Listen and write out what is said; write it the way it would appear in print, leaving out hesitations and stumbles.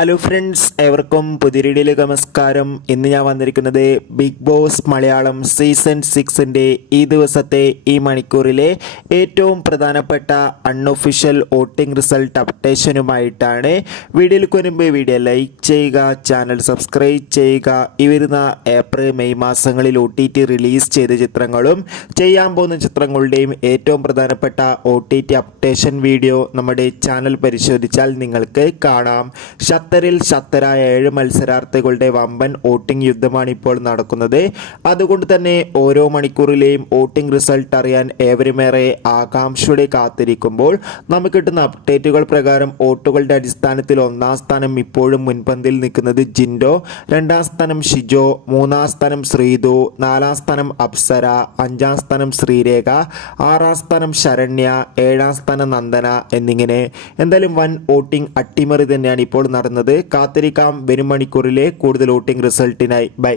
Hello friends, ഏവർക്കും പുതിയ വീഡിയോയിലേക്ക് നമസ്കാരം. ഇന്ന് ഞാൻ വന്നിരിക്കുന്നത് ബിഗ് ബോസ് മലയാളം സീസൺ 6ൻ്റെ ഈ ദിവസത്തെ ഈ മണിക്കൂറിലെ ഏറ്റവും പ്രധാനപ്പെട്ട അൺഒഫീഷ്യൽ വോട്ടിംഗ് റിസൾട്ട് അപ്ഡേഷനുമായിട്ടാണ്. വീഡിയോയിലേക്ക് വരുമ്പോൾ വീഡിയോ ലൈക്ക് ചെയ്യുക, ചാനൽ സബ്സ്ക്രൈബ് ചെയ്യുക. ഈ വരുന്ന ഏപ്രിൽ മെയ് മാസങ്ങളിൽ OTT റിലീസ് ചെയ്ത ചിത്രങ്ങളും ചെയ്യാൻ പോകുന്ന ചിത്രങ്ങളുടെയും ഏറ്റവും പ്രധാനപ്പെട്ട OTT അപ്ഡേഷൻ വീഡിയോ നമ്മുടെ ചാനൽ പരിശോധിച്ചാൽ നിങ്ങൾക്ക് കാണാം. ഖത്തറിൽ ശക്തരായ 7 മത്സരാർത്ഥികളുടെ വമ്പൻ വോട്ടിംഗ് യുദ്ധമാണ് ഇപ്പോൾ നടക്കുന്നത്. അതുകൊണ്ട് തന്നെ ഓരോ മണിക്കൂറിലെയും വോട്ടിംഗ് റിസൾട്ട് അറിയാൻ ഏവരുമേറെ ആകാംക്ഷയോടെ കാത്തിരിക്കുമ്പോൾ നമുക്ക് കിട്ടുന്ന അപ്ഡേറ്റുകൾ പ്രകാരം വോട്ടുകളുടെ അടിസ്ഥാനത്തിൽ 1ാം സ്ഥാനം ഇപ്പോഴും മുൻപന്തിയിൽ നിൽക്കുന്നത് ജിൻഡോ, 2ാം സ്ഥാനം ഷിജോ, 3ാം സ്ഥാനം ശ്രീതു, 4ാം സ്ഥാനം അപ്സര, 5ാം സ്ഥാനം ശ്രീരേഖ, 6ാം സ്ഥാനം ശരണ്യ, 7ാം സ്ഥാനം നന്ദന എന്നിങ്ങനെ എന്തായാലും വൻ വോട്ടിംഗ് അട്ടിമറി തന്നെയാണ് ഇപ്പോൾ നടന്നത്. കാത്തിരിക്കാം വരും മണിക്കൂറിലെ കൂടുതൽ വോട്ടിംഗ് റിസൾട്ടിനായി. ബൈ.